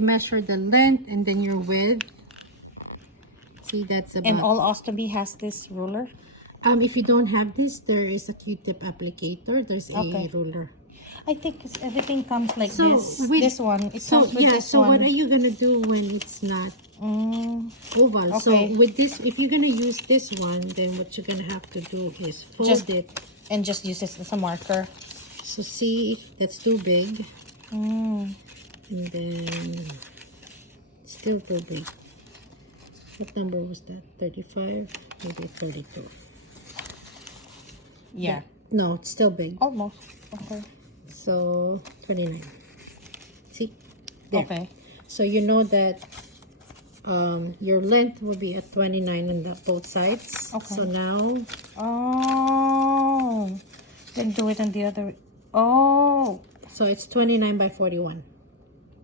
Measure the length and then your width. See, that's about. And all ostomy has this ruler? If you don't have this, there is a Q-tip applicator. There's a ruler. I think everything comes like So this. with, this one. It comes with this so one. what are you gonna do when it's not oval? Okay. So with this, if you're gonna use this one, then what you're gonna have to do is fold it. And just use this as a marker. So see, that's too big. And then still too big. What number was that? 35? Maybe 32. Yeah. No, it's still big. Almost. Okay. So 29. See? There. Okay. So you know that your length will be at 29 on both sides. Okay. So now. Oh. Then do it on the other. Oh. So it's 29 by 41.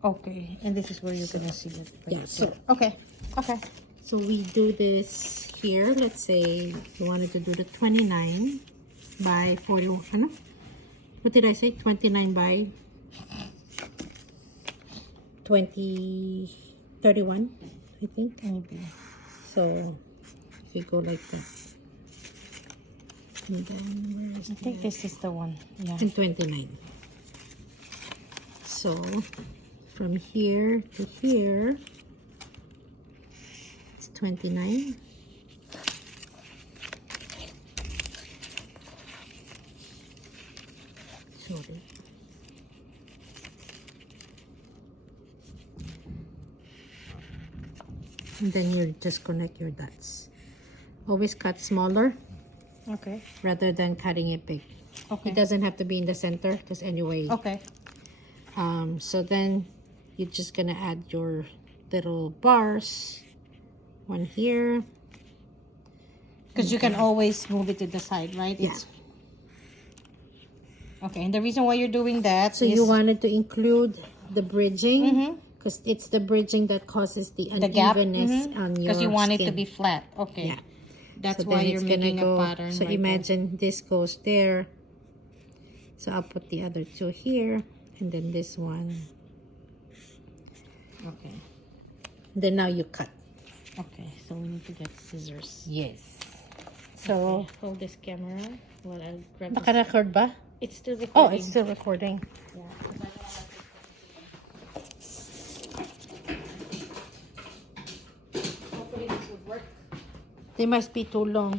Okay. And this is where you're gonna see it. Yeah. So okay. Okay. So we do this here. Let's say you wanted to do the 29 by 41. Ano? What did I say? 29 by 31, I think. Maybe. So if you go like that. And then where is I think this is the one. Yeah. and 29. So from here to here, it's 29. Sorry. And then you just connect your dots. Always cut smaller. Okay. Rather than cutting it big. Okay. It doesn't have to be in the center, just anyway. Okay. So then you're just gonna add your little bars. One here. Because you can always move it to the side, right? Yeah. Okay, and the reason why you're doing that So is... you wanted to include the bridging. Because it's the bridging that causes the unevenness on your because you want skin. it to be flat. Okay. Yeah. That's So why then you're it's gonna making go, a pattern. so like imagine this goes there. So I'll put the other two here. And then this one. this. Okay. Then now you cut. Okay, so we need to get scissors. Yes. So, So, hold this camera while I grab this. naka-record ba? It's still recording. Oh, it's still recording. Yeah. Hopefully this would work. They must be too long.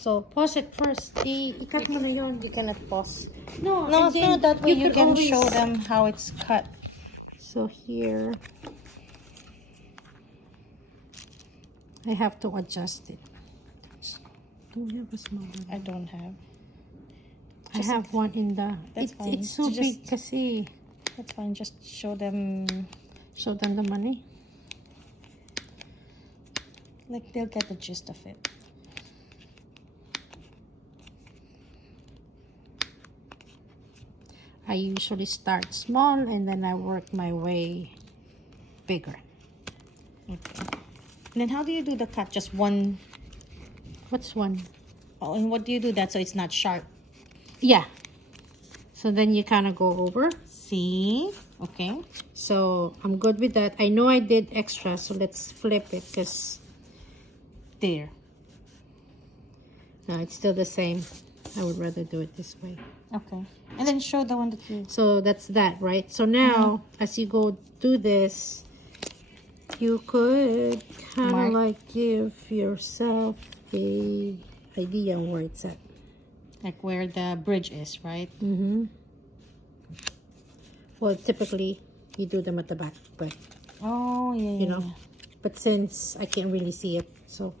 So, pause it first. I-cut mo na yun. You cannot pause. No, No, and so then that way you could can always- show them how it's cut. So here, I have to adjust it. Do we have a smaller one? I don't have. I have one in the... That's fine. It's so So big kasi. That's fine. Just show them. Show them the money. Like, they'll get the gist of it. I usually start small and then I work my way bigger. Okay. And then how do you do the cut? Just one. What's one? Oh, and what do you do that so it's not sharp? Yeah. So then you kind of go over. See? Okay. So I'm good with that. I know I did extra, so let's flip it because There. no, it's still the same. I would rather do it this way. Okay. And then show the one that you... So that's that, right? So now, as you go do this, you could kind of like give yourself a idea on where it's at. Like where the bridge is, right? Mm-hmm. Well, typically, you do them at the back, but, Oh, yeah, you know. But since I can't really see it, so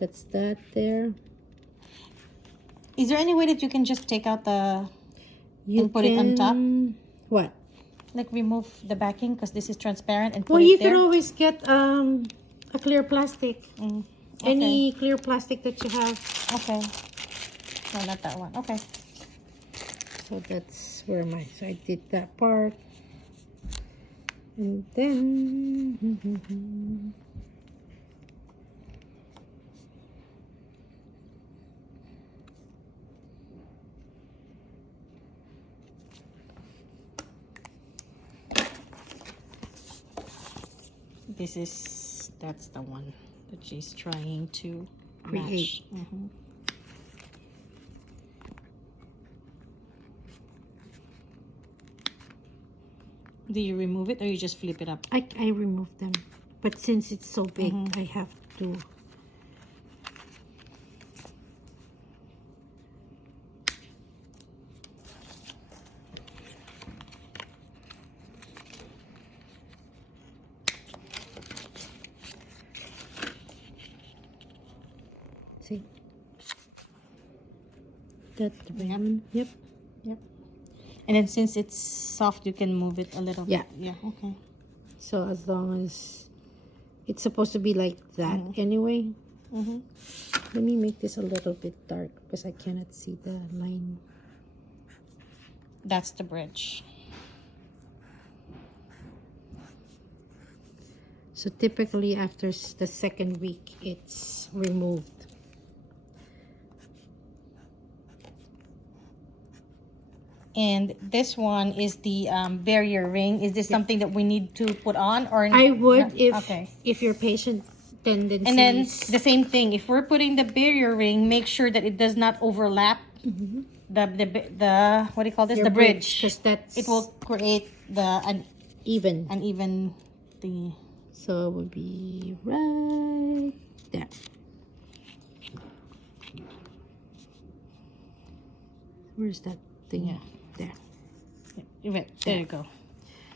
that's that there. Is there any way that you can just take out the... You and put it on top? What? Like remove the backing because this is transparent and put Well, it you there? can always get a clear plastic. Okay. Any clear plastic that you have. Okay. No, not that one. Okay. So that's where my... So I did that part. And then... that's the one that she's trying to Create. match. Do you remove it or you just flip it up? I remove them, but since it's so big, I have to. See that one? Yep. Yep. And then since it's soft, you can move it a little Yeah. bit. Yeah, okay. So as long as it's supposed to be like that anyway. Let me make this a little bit dark because I cannot see the line. That's the bridge. So typically after the second week, it's removed. And this one is the barrier ring. Is this something that we need to put on, or I would okay. if your patient tendencies. And then the same thing. If we're putting the barrier ring, make sure that it does not overlap the what do you call this? Your The bridge. because that's It will create the even. uneven thingy. So it would be right there. Where's that thing? Yeah. There. Right, there you go.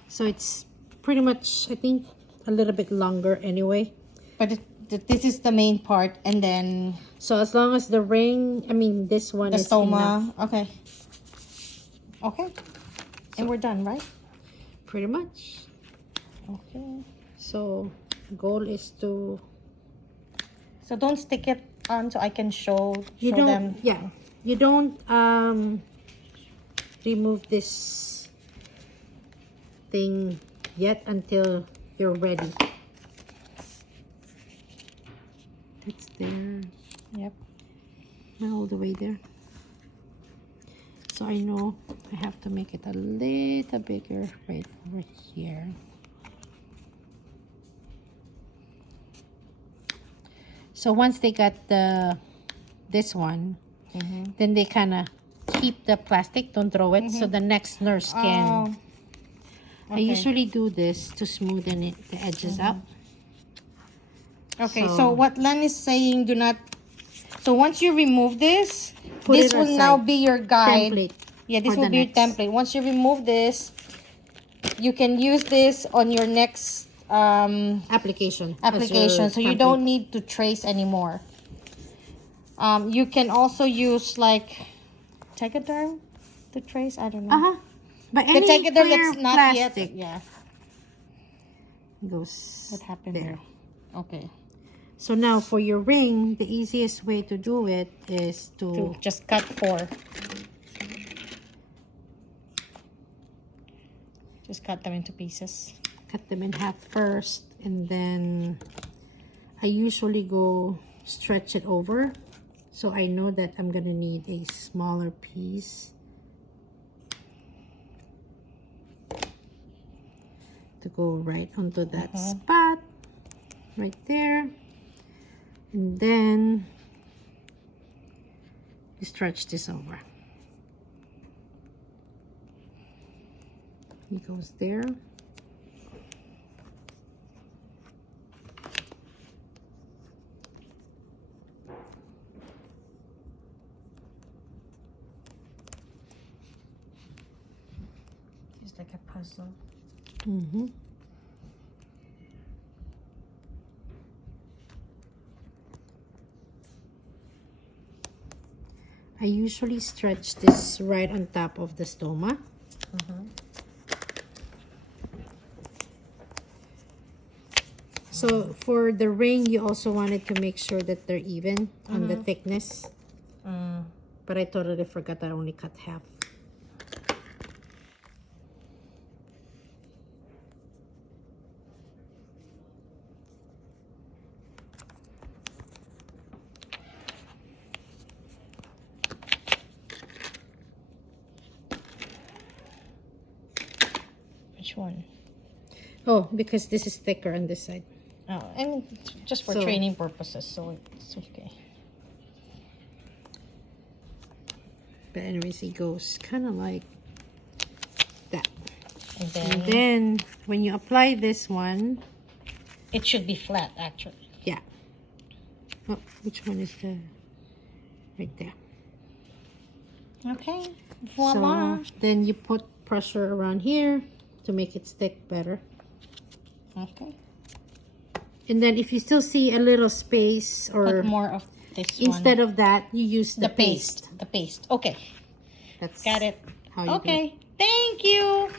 So it's pretty much, I think, a little bit longer anyway. But this is the main part, and then So as long as the ring, I mean, this one the is enough. stoma. Okay. Okay. And we're done, right? Pretty much. Okay. So goal is to So don't stick it on so I can show them. Yeah, you don't remove this thing yet until you're ready. It's there. Yep. Not all the way there. So I know I have to make it a little bigger right over here. So once they got this one, then they kind of keep the plastic, don't throw it, so the next nurse can. I usually do this to smoothen it, the edges up. Okay, so what Len is saying, do not. So once you remove this, this will now be your guide. Template. Yeah, this for will the be your next. template. Once you remove this, you can use this on your next application. So you don't need to trace anymore. You can also use like Tegaderm to trace. I don't know. But The any Tegaderm clear that's not plastic yet. Yeah. goes What happened there? Okay. So now for your ring, the easiest way to do it is to Just cut 4. Just cut them into pieces. cut them in half first, and then I usually go stretch it over, so I know that I'm gonna need a smaller piece to go right onto that spot right there, and then you stretch this over. He goes there. It's like a puzzle. I usually stretch this right on top of the stoma. So for the ring, you also wanted to make sure that they're even on the thickness. But I totally forgot I only cut half. Which one? Oh, because this is thicker on this side. Oh, and just for training purposes, so it's okay. But anyways, it goes kind of like that. And And then when you apply this one, it should be flat, actually. yeah. Oh, which one is the right there? Okay, voila. So then you put pressure around here to make it stick better. Okay. And then if you still see a little space or Put more of this instead one. of that, you use the paste. The paste. Okay. That's Got it. how you do it. Okay. Thank you.